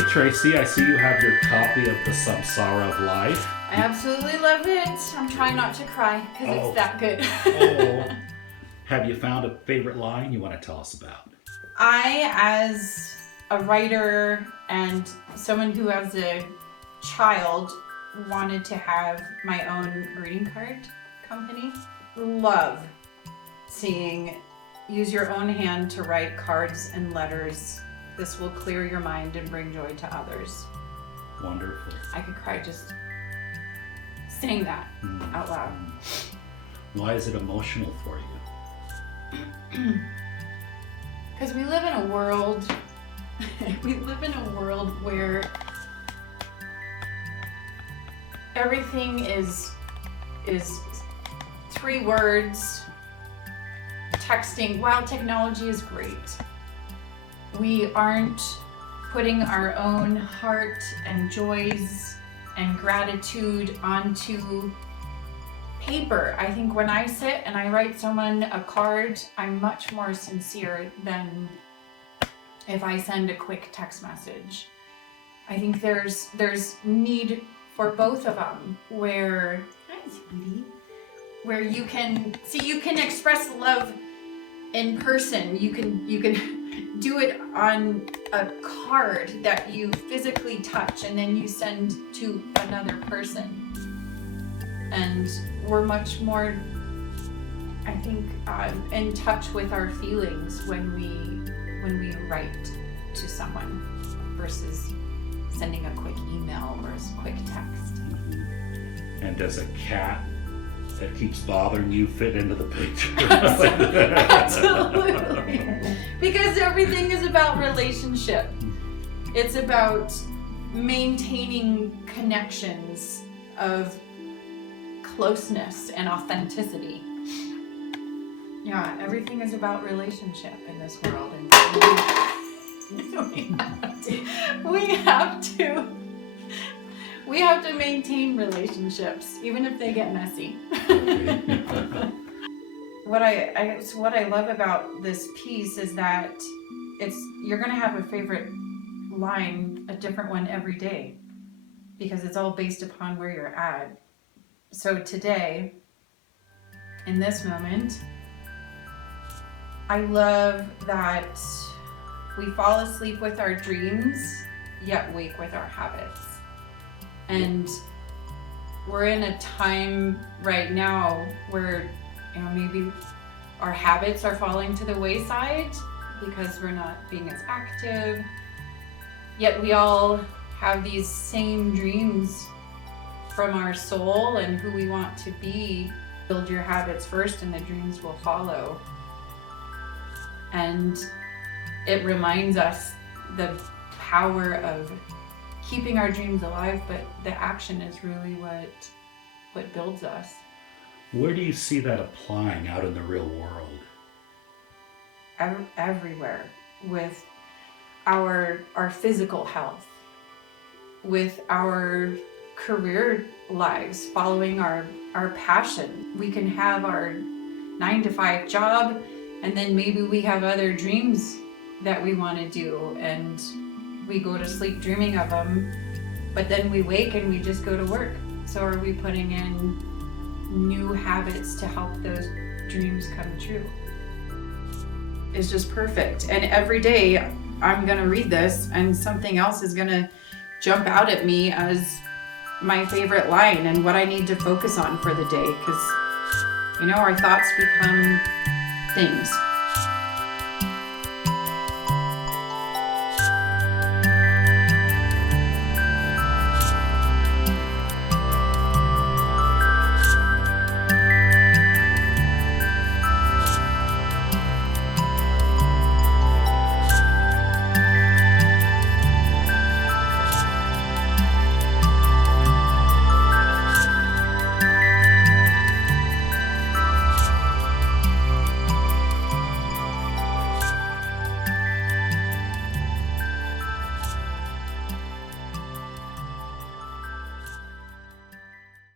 Hey Tracy, I see you have your copy of the Samsara of Life. I absolutely love it. I'm trying not to cry because it's that good. Oh. Have you found a favorite line you want to tell us about? I, as a writer and someone who as a child wanted to have my own greeting card company, love seeing use your own hand to write cards and letters. This will clear your mind and bring joy to others. Wonderful. I could cry just saying that out loud. Why is it emotional for you? Because we live in a world where everything is 3 words. Texting, while technology is great, we aren't putting our own heart and joys and gratitude onto paper. I think when I sit and I write someone a card, I'm much more sincere than if I send a quick text message. I think there's need for both of them where you can express love in person. You can do it on a card that you physically touch and then you send to another person. And we're much more, I think, in touch with our feelings when we write to someone versus sending a quick email or a quick text. And does a cat that keeps bothering you fit into the picture? Absolutely. Because everything is about relationship. It's about maintaining connections of closeness and authenticity. Yeah, everything is about relationship in this world. And we have to maintain relationships, even if they get messy. What I love about this piece is that you're gonna have a favorite line, a different one every day, because it's all based upon where you're at. So today, in this moment, I love that we fall asleep with our dreams, yet wake with our habits. And we're in a time right now where, maybe our habits are falling to the wayside because we're not being as active. Yet we all have these same dreams from our soul and who we want to be. Build your habits first and the dreams will follow. And it reminds us the power of keeping our dreams alive, but the action is really what builds us. Where do you see that applying out in the real world? Everywhere, with our physical health, with our career lives, following our passion. We can have our 9-to-5 job, and then maybe we have other dreams that we want to do, and we go to sleep dreaming of them, but then we wake and we just go to work. So are we putting in new habits to help those dreams come true? It's just perfect. And every day I'm gonna read this and something else is gonna jump out at me as my favorite line and what I need to focus on for the day, because our thoughts become things.